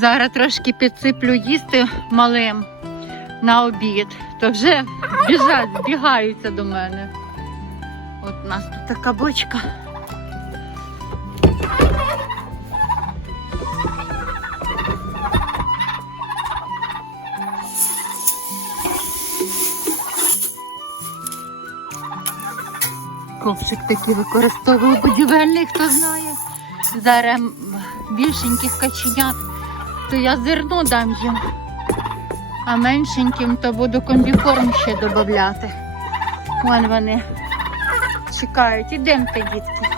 Зараз трошки підсиплю їсти малим на обід. То вже біжать, збігаються до мене. От у нас тут така бочка. Ковшик такий використовую будівельний, хто знає. Зараз більшеньких каченят, то я зерно дам їм, а меншеньким то буду комбікорм ще додати. Вон вони чекають. Ідемте, дітки.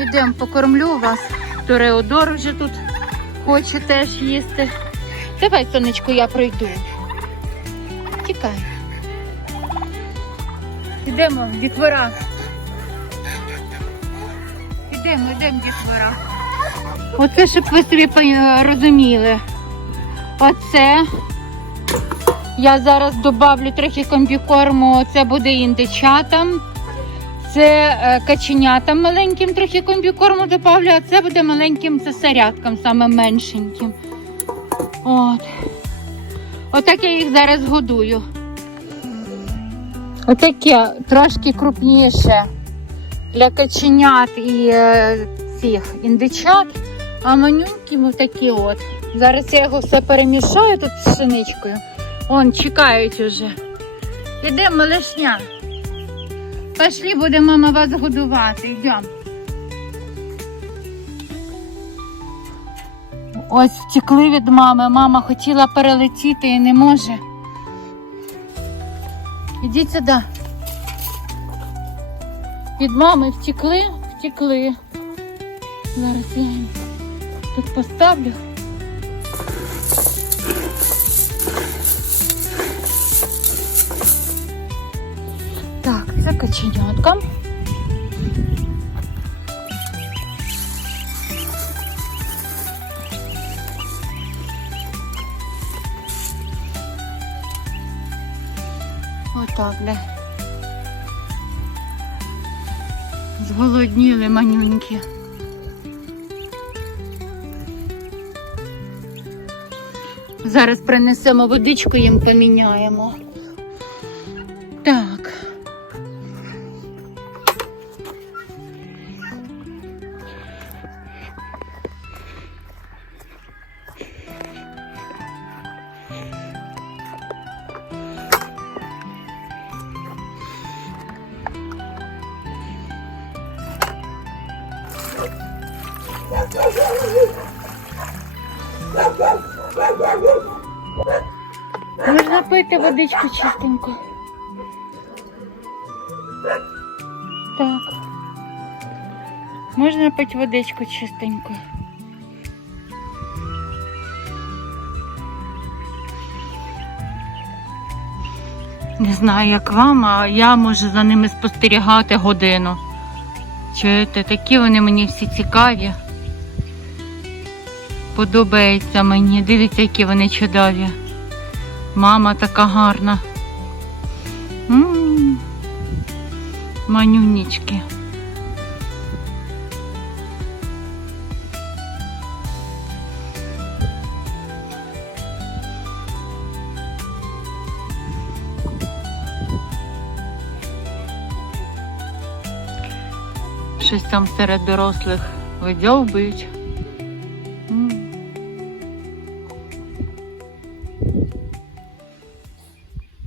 Ідемо, покормлю вас. Тореодор вже тут хоче теж їсти. Давай, сонечко, я пройду. Тікай. Ідемо, дітвора. Ідемо, ідемо, дітвора. Оце, щоб ви собі розуміли. Оце я зараз добавлю трохи комбікорму, це буде індичатам. Це е, каченятам маленьким трохи комбікорму добавлю, а це буде маленьким цесаряткам, саме меншеньким. От. Отак я їх зараз годую. Отаке трошки крупніше для каченят і е, цих індичат, а манюнькі такі от. Зараз я його все перемішаю тут з пшеничкою. Он чекають уже. Ідемо, малишня. Пошли, буде мама вас годувати. Йдемо. Ось втекли від мами. Мама хотіла перелетіти і не може. Ідіть сюди. Від мами втекли, втекли. Зараз я тут поставлю. Так, це каченятка. Отак, бля. Зголодніли манюнькі. Зараз принесемо водичку їм поміняємо. Так. Можна пити водичку чистенько. Так. Можна пити водичку чистенько. Не знаю, як вам, а я можу за ними спостерігати годину. Чуєте, такі вони мені всі цікаві. Подобається мені. Дивіться, які вони чудові. Мама така гарна. М, Манюнічки. Щось там серед дорослих видьовбують.